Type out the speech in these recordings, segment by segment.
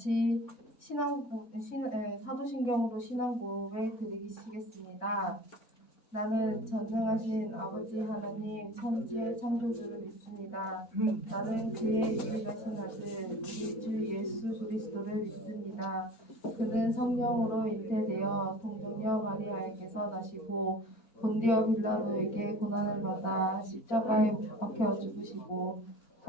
같이 신앙구 신 에, 사도신경으로 신앙고를 드리시겠습니다. 나는 전능하신 아버지 하나님 천지의 창조주를 믿습니다. 나는 그의 유일하신 아들 주 예수 그리스도를 믿습니다. 그는 성령으로 잉태되어 동정녀 마리아에게서 나시고 본디어 빌라도에게 고난을 받아 십자가에 못 박혀 죽으시고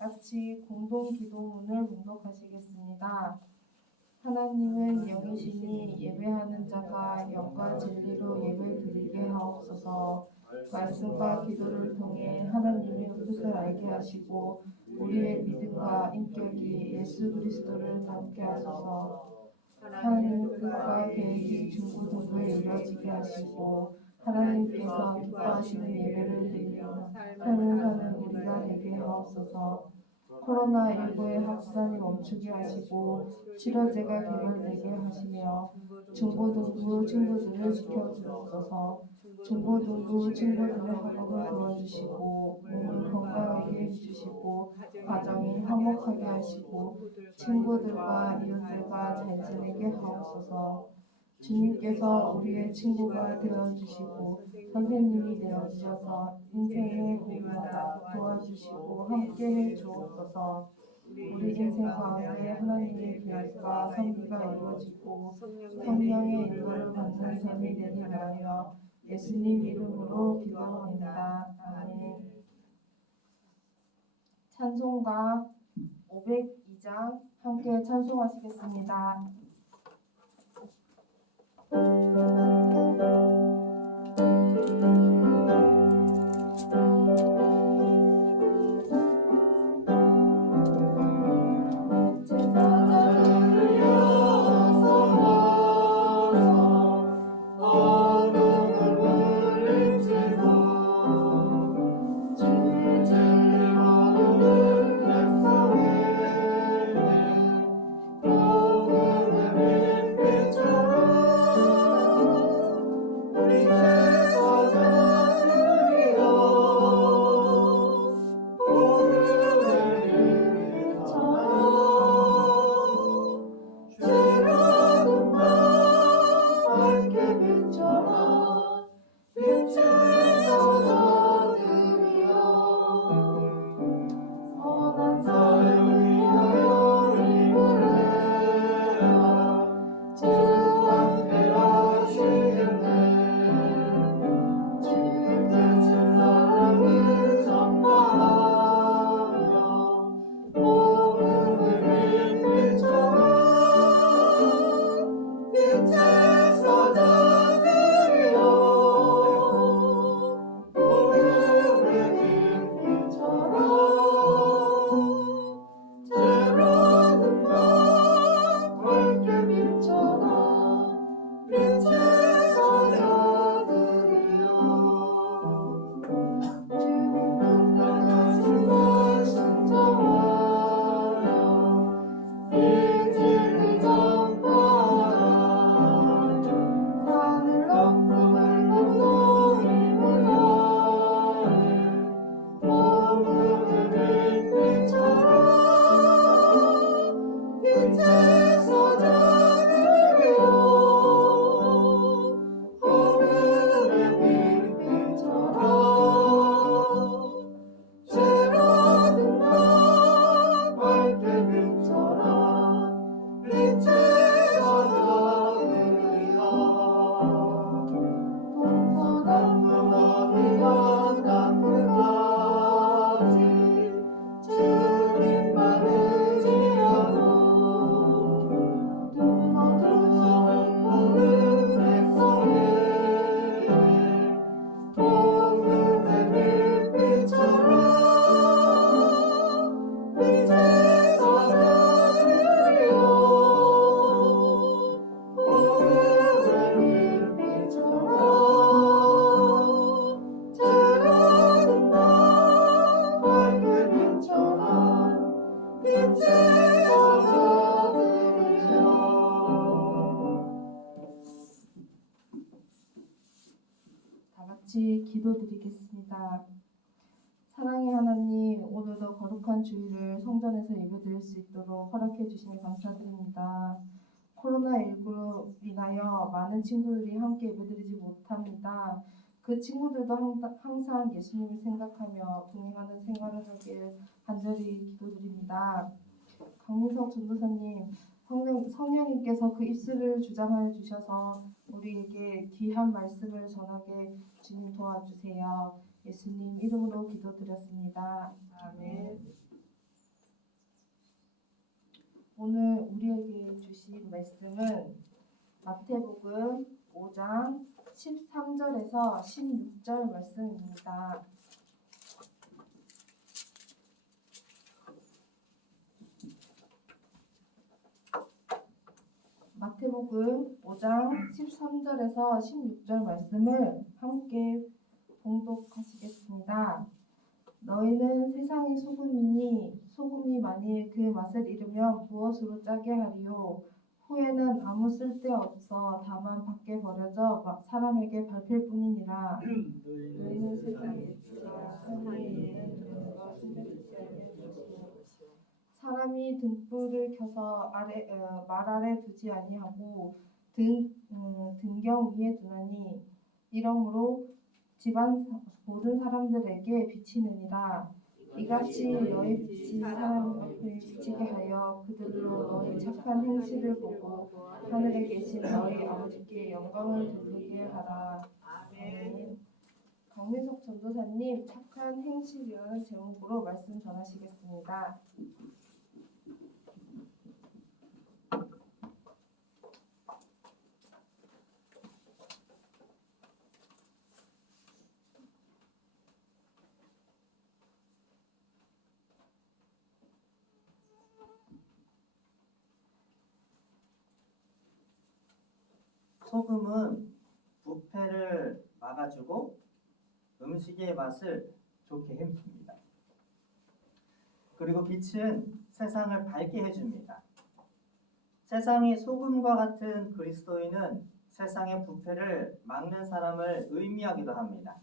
다 같이 공동 기도문을 문독하시겠습니다. 하나님은 영이시니 예배하는 자가 영과 진리로 예배를 드리게 하옵소서. 말씀과 기도를 통해 하나님의 뜻을 알게 하시고 우리의 믿음과 인격이 예수 그리스도를 닮게 하소서. 하나님의 뜻과 계획이 중구등구에 이루어지게 하시고 하나님께서 기뻐하시는 예배를 드리며 삶을 사는 우리가 되게 하옵소서. 코로나19의 확산이 멈추게 하시고 치료제가 개발되게 하시며 중고등부 친구들을 지켜주옵소서. 중고등부 친구들의 학업을 도와주시고 몸을 건강하게 해주시고 가정이 화목하게 하시고 친구들과 이웃들과 잘 지내게 하옵소서. 주님께서 우리의 친구가 되어주시고 선생님이 되어주셔서 인생의 고민마다 도와주시고 함께해 주옵소서. 우리 인생 가운데 하나님의 계획과 선비가 이루어지고 성령의 인도를 받는 삶이 하여 예수님 이름으로 기도합니다. 아멘. 찬송가 502장 함께 찬송하시겠습니다. 제 많은 친구들이 함께 예배드리지 못합니다. 그 친구들도 항- 항상 예수님을 생각하며 동행하는 생활을 하길 간절히 기도드립니다. 강민석 전도사님, 성령, 성령님께서 그 입술을 주장하여 주셔서 우리에게 귀한 말씀을 전하게 주님 도와주세요. 예수님 이름으로 기도드렸습니다. 아멘. 오늘 우리에게 주신 말씀은 마태복음 5장 13절에서 16절 말씀입니다. 마태복음 5장 13절에서 16절 말씀을 함께 봉독하시겠습니다. 너희는 세상의 소금이니 소금이 만일 그 맛을 잃으면 무엇으로 짜게 하리요 후에는 아무 쓸데 없어 다만 밖에 버려져 막 사람에게 밟힐 뿐이니라. 너희는 세상의 빛이라 세상에 있는 등과 숨겨지지 않는 것이요 사람이 등불을 켜서 아래 어, 말 아래 두지 아니하고 등 음, 등경 위에 두나니 이러므로 집안 사- 모든 사람들에게 비치느니라 이같이 너희 빛이 사람 앞에 비치게 하여 그들로 너희 착한 행실을 보고 하늘에 계신 너희 아버지께 영광을 돌리게 하라 아멘 강민석 전도사님 착한 행실이라는 제목으로 말씀 전하시겠습니다. 소금은 부패를 막아주고 음식의 맛을 좋게 해줍니다. 그리고 빛은 세상을 밝게 해줍니다. 세상이 소금과 같은 그리스도인은 세상의 부패를 막는 사람을 의미하기도 합니다.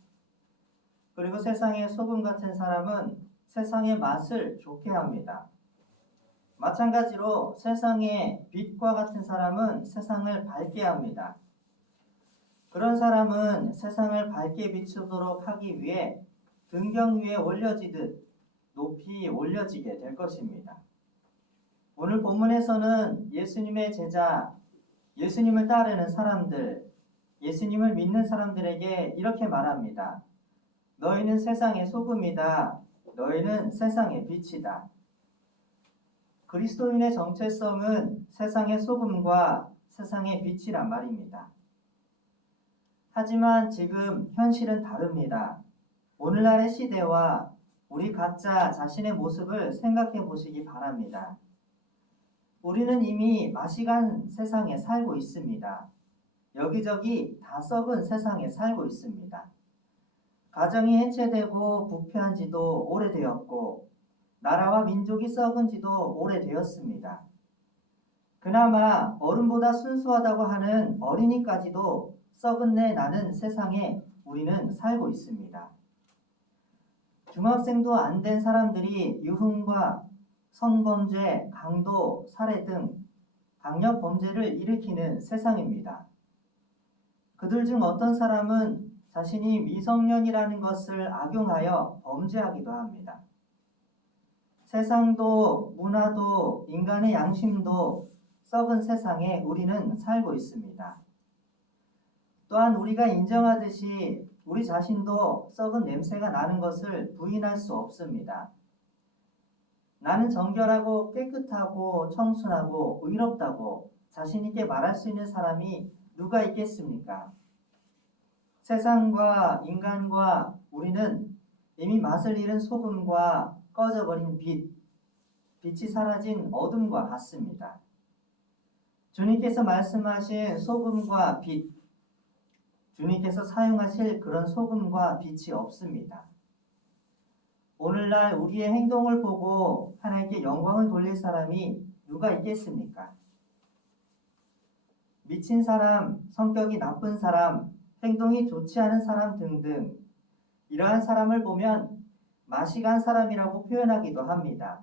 그리고 세상의 소금 같은 사람은 세상의 맛을 좋게 합니다. 마찬가지로 세상의 빛과 같은 사람은 세상을 밝게 합니다. 그런 사람은 세상을 밝게 비추도록 하기 위해 등경 위에 올려지듯 높이 올려지게 될 것입니다. 오늘 본문에서는 예수님의 제자, 예수님을 따르는 사람들, 예수님을 믿는 사람들에게 이렇게 말합니다. 너희는 세상의 소금이다. 너희는 세상의 빛이다. 그리스도인의 정체성은 세상의 소금과 세상의 빛이란 말입니다. 하지만 지금 현실은 다릅니다. 오늘날의 시대와 우리 각자 자신의 모습을 생각해 보시기 바랍니다. 우리는 이미 마시간 세상에 살고 있습니다. 여기저기 다 썩은 세상에 살고 있습니다. 가정이 해체되고 부패한 지도 오래되었고 나라와 민족이 썩은 지도 오래되었습니다. 그나마 어른보다 순수하다고 하는 어린이까지도 썩은 내 나는 세상에 우리는 살고 있습니다. 중학생도 안 된 사람들이 유흥과 성범죄, 강도, 살해 등 강력 범죄를 일으키는 세상입니다. 그들 중 어떤 사람은 자신이 미성년이라는 것을 악용하여 범죄하기도 합니다. 세상도 문화도 인간의 양심도 썩은 세상에 우리는 살고 있습니다. 또한 우리가 인정하듯이 우리 자신도 썩은 냄새가 나는 것을 부인할 수 없습니다. 나는 정결하고 깨끗하고 청순하고 의롭다고 자신있게 말할 수 있는 사람이 누가 있겠습니까? 세상과 인간과 우리는 이미 맛을 잃은 소금과 꺼져버린 빛, 빛이 사라진 어둠과 같습니다. 주님께서 말씀하신 소금과 빛, 주님께서 사용하실 그런 소금과 빛이 없습니다. 오늘날 우리의 행동을 보고 하나님께 영광을 돌릴 사람이 누가 있겠습니까? 미친 사람, 성격이 나쁜 사람, 행동이 좋지 않은 사람 등등 이러한 사람을 보면 맛이 간 사람이라고 표현하기도 합니다.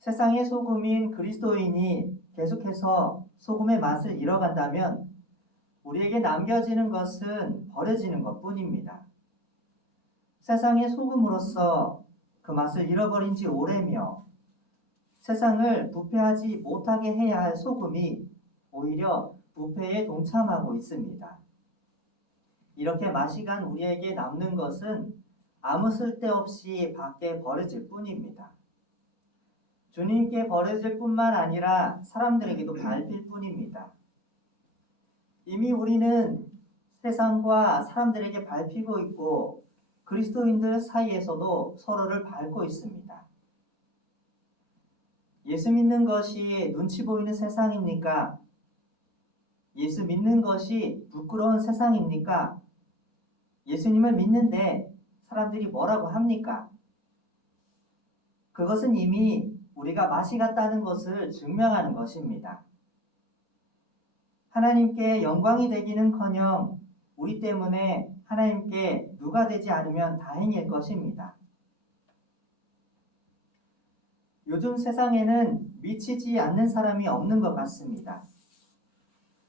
세상의 소금인 그리스도인이 계속해서 소금의 맛을 잃어간다면 우리에게 남겨지는 것은 버려지는 것 뿐입니다. 세상의 소금으로서 그 맛을 잃어버린 지 오래며 세상을 부패하지 못하게 해야 할 소금이 오히려 부패에 동참하고 있습니다. 이렇게 맛이 간 우리에게 남는 것은 아무 쓸데없이 밖에 버려질 뿐입니다. 주님께 버려질 뿐만 아니라 사람들에게도 밟힐 뿐입니다. 이미 우리는 세상과 사람들에게 밟히고 있고 그리스도인들 사이에서도 서로를 밟고 있습니다. 예수 믿는 것이 눈치 보이는 세상입니까? 예수 믿는 것이 부끄러운 세상입니까? 예수님을 믿는데 사람들이 뭐라고 합니까? 그것은 이미 우리가 맛이 갔다는 것을 증명하는 것입니다. 하나님께 영광이 되기는커녕 우리 때문에 하나님께 누가 되지 않으면 다행일 것입니다. 요즘 세상에는 미치지 않는 사람이 없는 것 같습니다.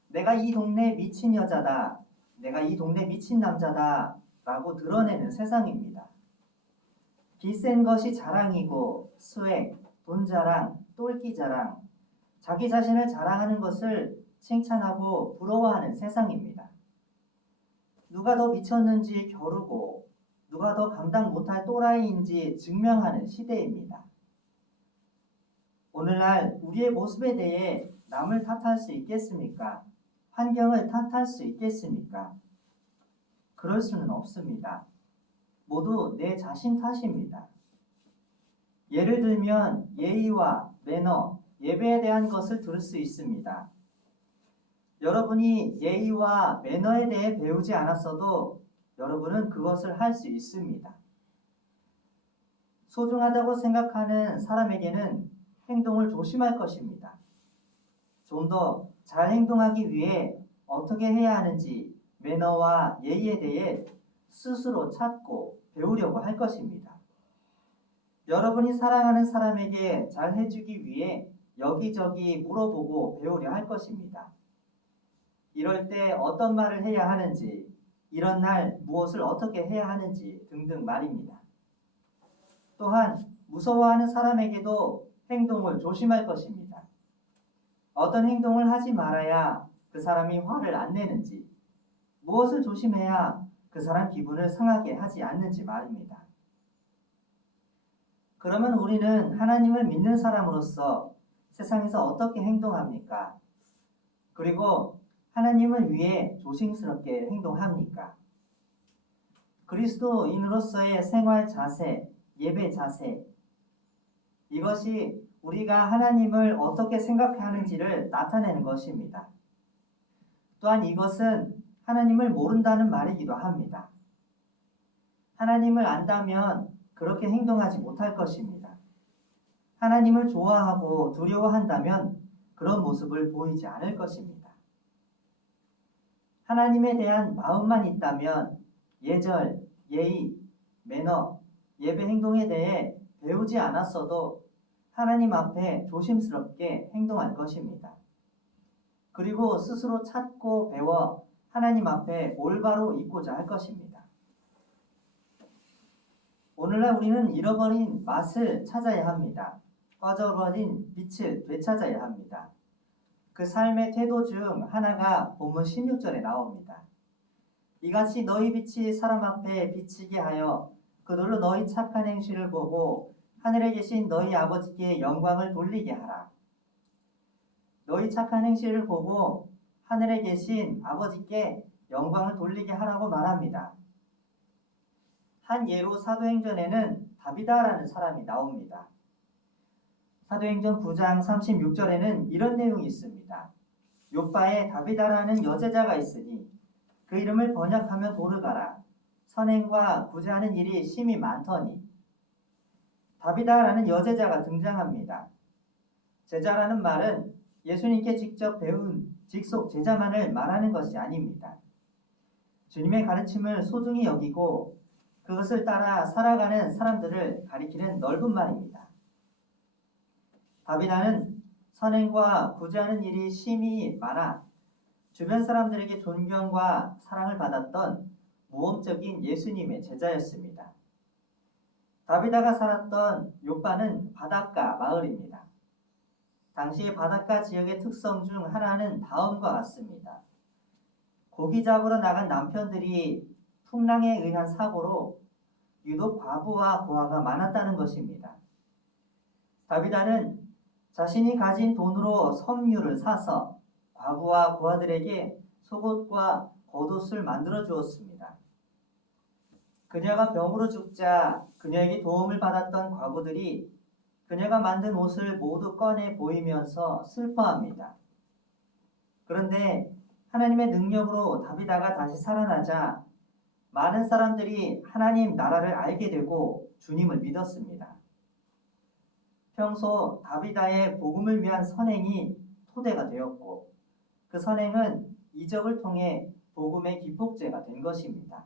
내가 이 동네 미친 여자다. 내가 이 동네 미친 남자다. 라고 드러내는 세상입니다. 기센 것이 자랑이고 스웩, 돈 자랑, 똘끼 자랑, 자기 자신을 자랑하는 것을 칭찬하고 부러워하는 세상입니다. 누가 더 미쳤는지 겨루고 누가 더 감당 못할 또라이인지 증명하는 시대입니다. 오늘날 우리의 모습에 대해 남을 탓할 수 있겠습니까? 환경을 탓할 수 있겠습니까? 그럴 수는 없습니다. 모두 내 자신 탓입니다. 예를 들면 예의와 매너, 예배에 대한 것을 들을 수 있습니다. 여러분이 예의와 매너에 대해 배우지 않았어도 여러분은 그것을 할 수 있습니다. 소중하다고 생각하는 사람에게는 행동을 조심할 것입니다. 좀 더 잘 행동하기 위해 어떻게 해야 하는지 매너와 예의에 대해 스스로 찾고 배우려고 할 것입니다. 여러분이 사랑하는 사람에게 잘 해주기 위해 여기저기 물어보고 배우려 할 것입니다. 이럴 때 어떤 말을 해야 하는지, 이런 날 무엇을 어떻게 해야 하는지 등등 말입니다. 또한 무서워하는 사람에게도 행동을 조심할 것입니다. 어떤 행동을 하지 말아야 그 사람이 화를 안 내는지, 무엇을 조심해야 그 사람 기분을 상하게 하지 않는지 말입니다. 그러면 우리는 하나님을 믿는 사람으로서 세상에서 어떻게 행동합니까? 그리고 하나님을 위해 조심스럽게 행동합니까? 그리스도인으로서의 생활 자세, 예배 자세, 이것이 우리가 하나님을 어떻게 생각하는지를 나타내는 것입니다. 또한 이것은 하나님을 모른다는 말이기도 합니다. 하나님을 안다면 그렇게 행동하지 못할 것입니다. 하나님을 좋아하고 두려워한다면 그런 모습을 보이지 않을 것입니다. 하나님에 대한 마음만 있다면 예절, 예의, 매너, 예배 행동에 대해 배우지 않았어도 하나님 앞에 조심스럽게 행동할 것입니다. 그리고 스스로 찾고 배워 하나님 앞에 올바로 있고자 할 것입니다. 오늘날 우리는 잃어버린 맛을 찾아야 합니다. 꺼져버린 빛을 되찾아야 합니다. 그 삶의 태도 중 하나가 본문 16절에 나옵니다. 이같이 너희 빛이 사람 앞에 비치게 하여 그들로 너희 착한 행실을 보고 하늘에 계신 너희 아버지께 영광을 돌리게 하라. 너희 착한 행실을 보고 하늘에 계신 아버지께 영광을 돌리게 하라고 말합니다. 한 예로 사도행전에는 다비다라는 사람이 나옵니다. 사도행전 9장 36절에는 이런 내용이 있습니다. 요바에 다비다라는 여제자가 있으니 그 이름을 번역하면 도르가라. 선행과 구제하는 일이 심히 많더니 다비다라는 여제자가 등장합니다. 제자라는 말은 예수님께 직접 배운 직속 제자만을 말하는 것이 아닙니다. 주님의 가르침을 소중히 여기고 그것을 따라 살아가는 사람들을 가리키는 넓은 말입니다. 다비다는 선행과 구제하는 일이 심히 많아 주변 사람들에게 존경과 사랑을 받았던 모험적인 예수님의 제자였습니다. 다비다가 살았던 요바는 바닷가 마을입니다. 당시 바닷가 지역의 특성 중 하나는 다음과 같습니다. 고기 잡으러 나간 남편들이 풍랑에 의한 사고로 유독 과부와 고아가 많았다는 것입니다. 다비다는 자신이 가진 돈으로 섬유를 사서 과부와 고아들에게 속옷과 겉옷을 만들어 주었습니다. 그녀가 병으로 죽자 그녀에게 도움을 받았던 과부들이 그녀가 만든 옷을 모두 꺼내 보이면서 슬퍼합니다. 그런데 하나님의 능력으로 다비다가 다시 살아나자 많은 사람들이 하나님 나라를 알게 되고 주님을 믿었습니다. 평소 다비다의 복음을 위한 선행이 토대가 되었고 그 선행은 이적을 통해 복음의 기폭제가 된 것입니다.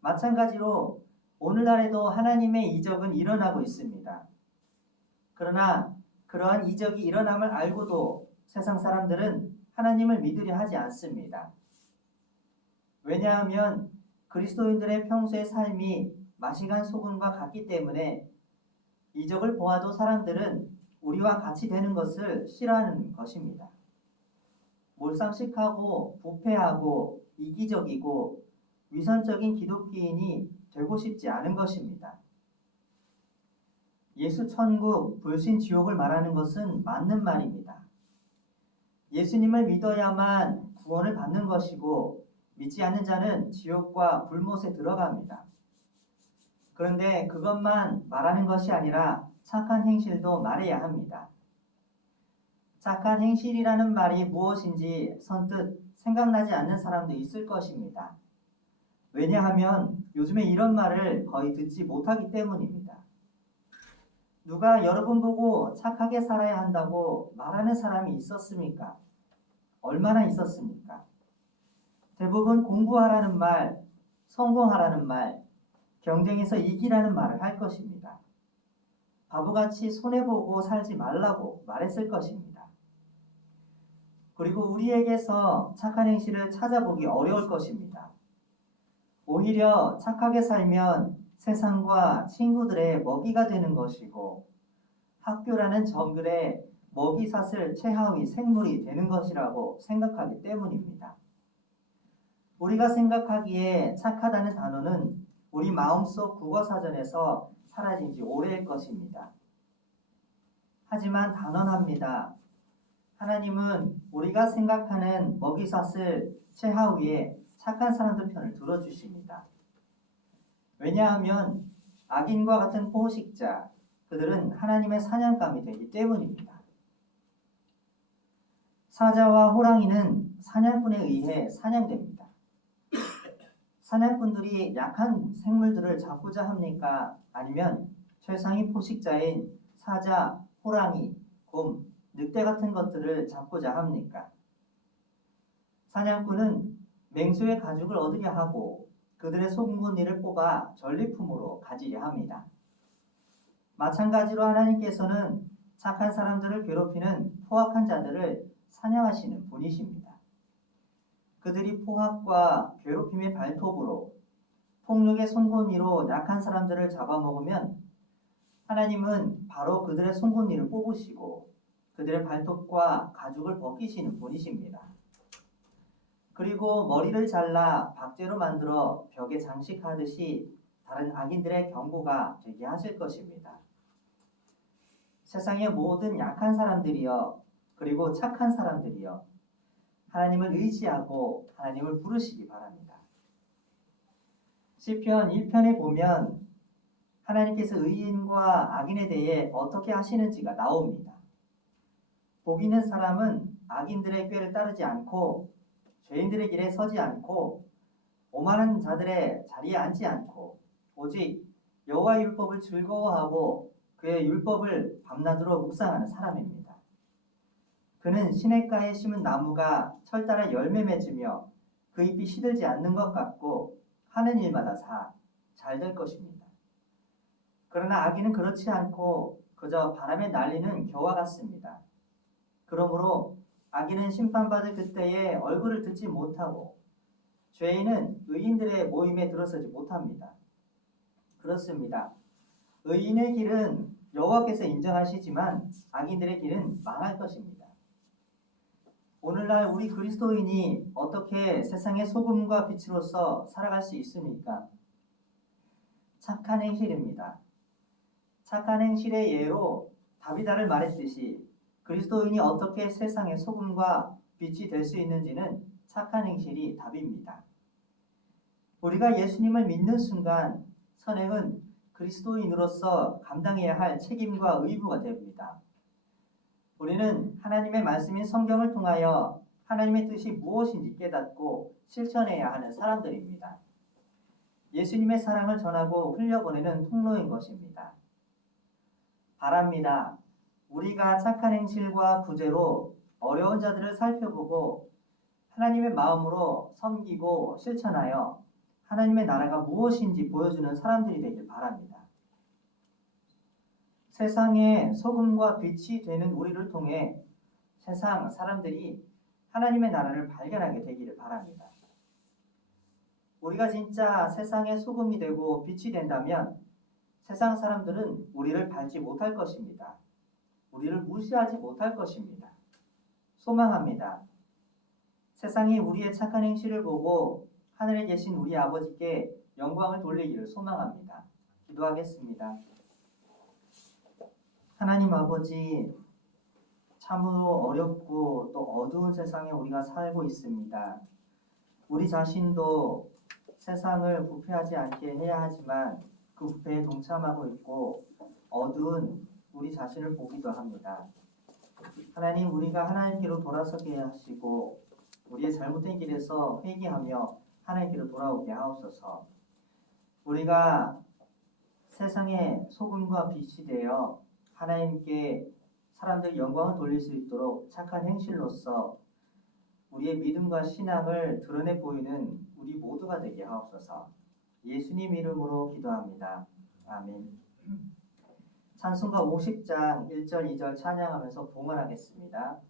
마찬가지로 오늘날에도 하나님의 이적은 일어나고 있습니다. 그러나 그러한 이적이 일어남을 알고도 세상 사람들은 하나님을 믿으려 하지 않습니다. 왜냐하면 그리스도인들의 평소의 삶이 마시간 소금과 같기 때문에 이적을 보아도 사람들은 우리와 같이 되는 것을 싫어하는 것입니다. 몰상식하고 부패하고 이기적이고 위선적인 기독교인이 되고 싶지 않은 것입니다. 예수 천국, 불신 지옥을 말하는 것은 맞는 말입니다. 예수님을 믿어야만 구원을 받는 것이고 믿지 않는 자는 지옥과 불못에 들어갑니다. 그런데 그것만 말하는 것이 아니라 착한 행실도 말해야 합니다. 착한 행실이라는 말이 무엇인지 선뜻 생각나지 않는 사람도 있을 것입니다. 왜냐하면 요즘에 이런 말을 거의 듣지 못하기 때문입니다. 누가 여러분 보고 착하게 살아야 한다고 말하는 사람이 있었습니까? 얼마나 있었습니까? 대부분 공부하라는 말, 성공하라는 말, 경쟁에서 이기라는 말을 할 것입니다. 바보같이 손해보고 살지 말라고 말했을 것입니다. 그리고 우리에게서 착한 행실을 찾아보기 어려울 것입니다. 오히려 착하게 살면 세상과 친구들의 먹이가 되는 것이고 학교라는 정글에 먹이 사슬 최하위 생물이 되는 것이라고 생각하기 때문입니다. 우리가 생각하기에 착하다는 단어는 우리 마음속 국어사전에서 사라진 지 오래일 것입니다. 하지만 단언합니다. 하나님은 우리가 생각하는 먹이사슬 최하위에 착한 사람들 편을 들어주십니다. 왜냐하면 악인과 같은 포식자, 그들은 하나님의 사냥감이 되기 때문입니다. 사자와 호랑이는 사냥꾼에 의해 사냥됩니다. 사냥꾼들이 약한 생물들을 잡고자 합니까? 아니면 최상위 포식자인 사자, 호랑이, 곰, 늑대 같은 것들을 잡고자 합니까? 사냥꾼은 맹수의 가죽을 얻으려 하고 그들의 송곳니를 뽑아 전리품으로 가지려 합니다. 마찬가지로 하나님께서는 착한 사람들을 괴롭히는 포악한 자들을 사냥하시는 분이십니다. 그들이 포악과 괴롭힘의 발톱으로 폭력의 송곳니로 약한 사람들을 잡아먹으면 하나님은 바로 그들의 송곳니를 뽑으시고 그들의 발톱과 가죽을 벗기시는 분이십니다. 그리고 머리를 잘라 박제로 만들어 벽에 장식하듯이 다른 악인들의 경고가 되게 하실 것입니다. 세상의 모든 약한 사람들이여 그리고 착한 사람들이여 하나님을 의지하고 하나님을 부르시기 바랍니다. 시편 1편에 보면 하나님께서 의인과 악인에 대해 어떻게 하시는지가 나옵니다. 복 있는 사람은 악인들의 꾀를 따르지 않고 죄인들의 길에 서지 않고 오만한 자들의 자리에 앉지 않고 오직 여호와 율법을 즐거워하고 그의 율법을 밤낮으로 묵상하는 사람입니다. 그는 시냇가에 심은 나무가 철 따라 열매 맺으며 그 잎이 시들지 않는 것 같고 하는 일마다 다 잘 될 것입니다. 그러나 악인은 그렇지 않고 그저 바람에 날리는 겨와 같습니다. 그러므로 악인은 심판받을 그때에 얼굴을 듣지 못하고 죄인은 의인들의 모임에 들어서지 못합니다. 그렇습니다. 의인의 길은 여호와께서 인정하시지만 악인들의 길은 망할 것입니다. 오늘날 우리 그리스도인이 어떻게 세상의 소금과 빛으로서 살아갈 수 있습니까? 착한 행실입니다. 착한 행실의 예로 다비다를 말했듯이 그리스도인이 어떻게 세상의 소금과 빛이 될 수 있는지는 착한 행실이 답입니다. 우리가 예수님을 믿는 순간 선행은 그리스도인으로서 감당해야 할 책임과 의무가 됩니다. 우리는 하나님의 말씀인 성경을 통하여 하나님의 뜻이 무엇인지 깨닫고 실천해야 하는 사람들입니다. 예수님의 사랑을 전하고 흘려보내는 통로인 것입니다. 바랍니다. 우리가 착한 행실과 구제로 어려운 자들을 살펴보고 하나님의 마음으로 섬기고 실천하여 하나님의 나라가 무엇인지 보여주는 사람들이 되길 바랍니다. 세상의 소금과 빛이 되는 우리를 통해 세상 사람들이 하나님의 나라를 발견하게 되기를 바랍니다. 우리가 진짜 세상의 소금이 되고 빛이 된다면 세상 사람들은 우리를 밟지 못할 것입니다. 우리를 무시하지 못할 것입니다. 소망합니다. 세상이 우리의 착한 행실을 보고 하늘에 계신 우리 아버지께 영광을 돌리기를 소망합니다. 기도하겠습니다. 하나님 아버지, 참으로 어렵고 또 어두운 세상에 우리가 살고 있습니다. 우리 자신도 세상을 부패하지 않게 해야 하지만 그 부패에 동참하고 있고 어두운 우리 자신을 보기도 합니다. 하나님 우리가 하나님께로 돌아서게 하시고 우리의 잘못된 길에서 회개하며 하나님께로 돌아오게 하옵소서. 우리가 세상의 소금과 빛이 되어 하나님께 사람들 영광을 돌릴 수 있도록 착한 행실로서 우리의 믿음과 신앙을 드러내 보이는 우리 모두가 되게 하옵소서. 예수님 이름으로 기도합니다. 아멘. 찬송가 50장 1절 2절 찬양하면서 봉헌하겠습니다.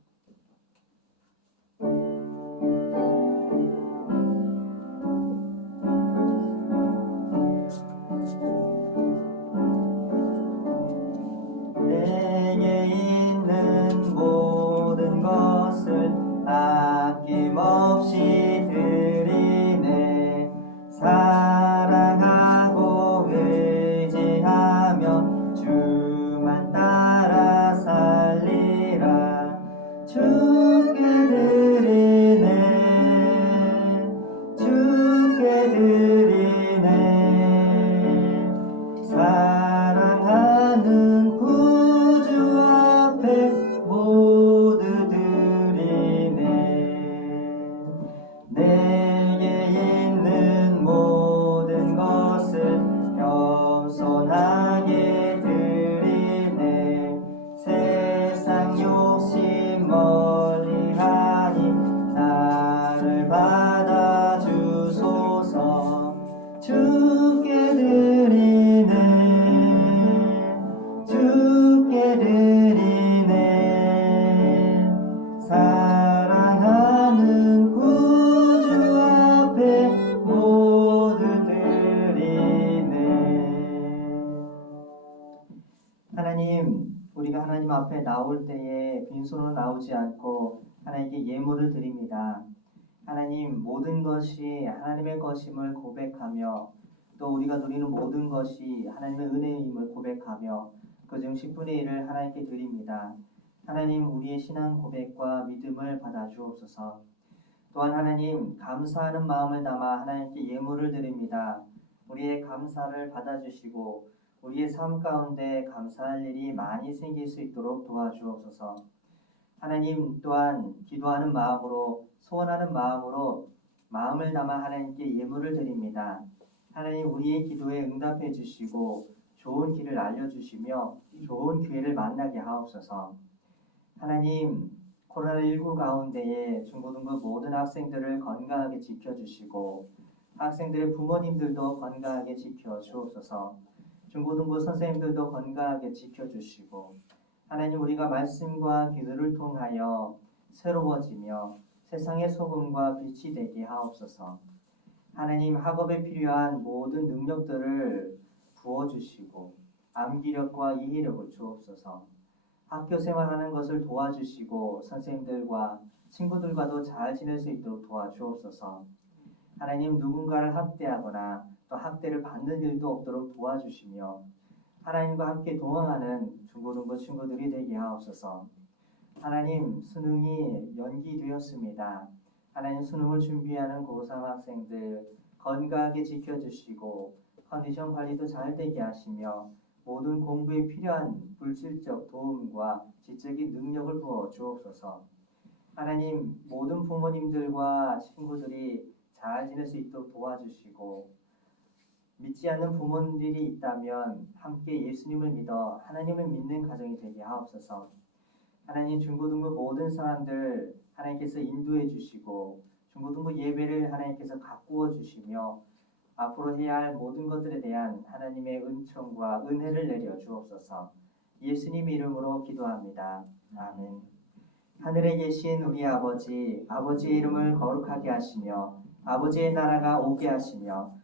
하나님 모든 것이 하나님의 것임을 고백하며 또 우리가 누리는 모든 것이 하나님의 은혜임을 고백하며 그중 10분의 1을 하나님께 드립니다. 하나님 우리의 신앙 고백과 믿음을 받아 주옵소서. 또한 하나님 감사하는 마음을 담아 하나님께 예물을 드립니다. 우리의 감사를 받아 주시고 우리의 삶 가운데 감사할 일이 많이 생길 수 있도록 도와주옵소서. 하나님 또한 기도하는 마음으로 소원하는 마음으로 마음을 담아 하나님께 예물을 드립니다. 하나님 우리의 기도에 응답해 주시고 좋은 길을 알려 주시며 좋은 기회를 만나게 하옵소서. 하나님 코로나19 가운데에 중고등부 모든 학생들을 건강하게 지켜주시고 학생들의 부모님들도 건강하게 지켜주옵소서 중고등부 선생님들도 건강하게 지켜주시고 하나님 우리가 말씀과 기도를 통하여 새로워지며 세상의 소금과 빛이 되게 하옵소서 하나님 학업에 필요한 모든 능력들을 부어주시고 암기력과 이해력을 주옵소서 학교 생활하는 것을 도와주시고 선생님들과 친구들과도 잘 지낼 수 있도록 도와주옵소서. 하나님 누군가를 학대하거나 또 학대를 받는 일도 없도록 도와주시며 하나님과 함께 동행하는 중고등부 친구들이 되게 하옵소서. 하나님 수능이 연기되었습니다. 하나님 수능을 준비하는 고3 학생들 건강하게 지켜주시고 컨디션 관리도 잘 되게 하시며 모든 공부에 필요한 물질적 도움과 지적인 능력을 부어 주옵소서. 하나님 모든 부모님들과 친구들이 잘 지낼 수 있도록 도와주시고 믿지 않는 부모님들이 있다면 함께 예수님을 믿어 하나님을 믿는 가정이 되게 하옵소서. 하나님 중고등부 모든 사람들 하나님께서 인도해 주시고 중고등부 예배를 하나님께서 가꾸어 주시며 앞으로 해야 할 모든 것들에 대한 하나님의 은총과 은혜를 내려 주옵소서. 예수님 이름으로 기도합니다. 아멘. 하늘에 계신 우리 아버지, 아버지의 이름을 거룩하게 하시며 아버지의 나라가 오게 하시며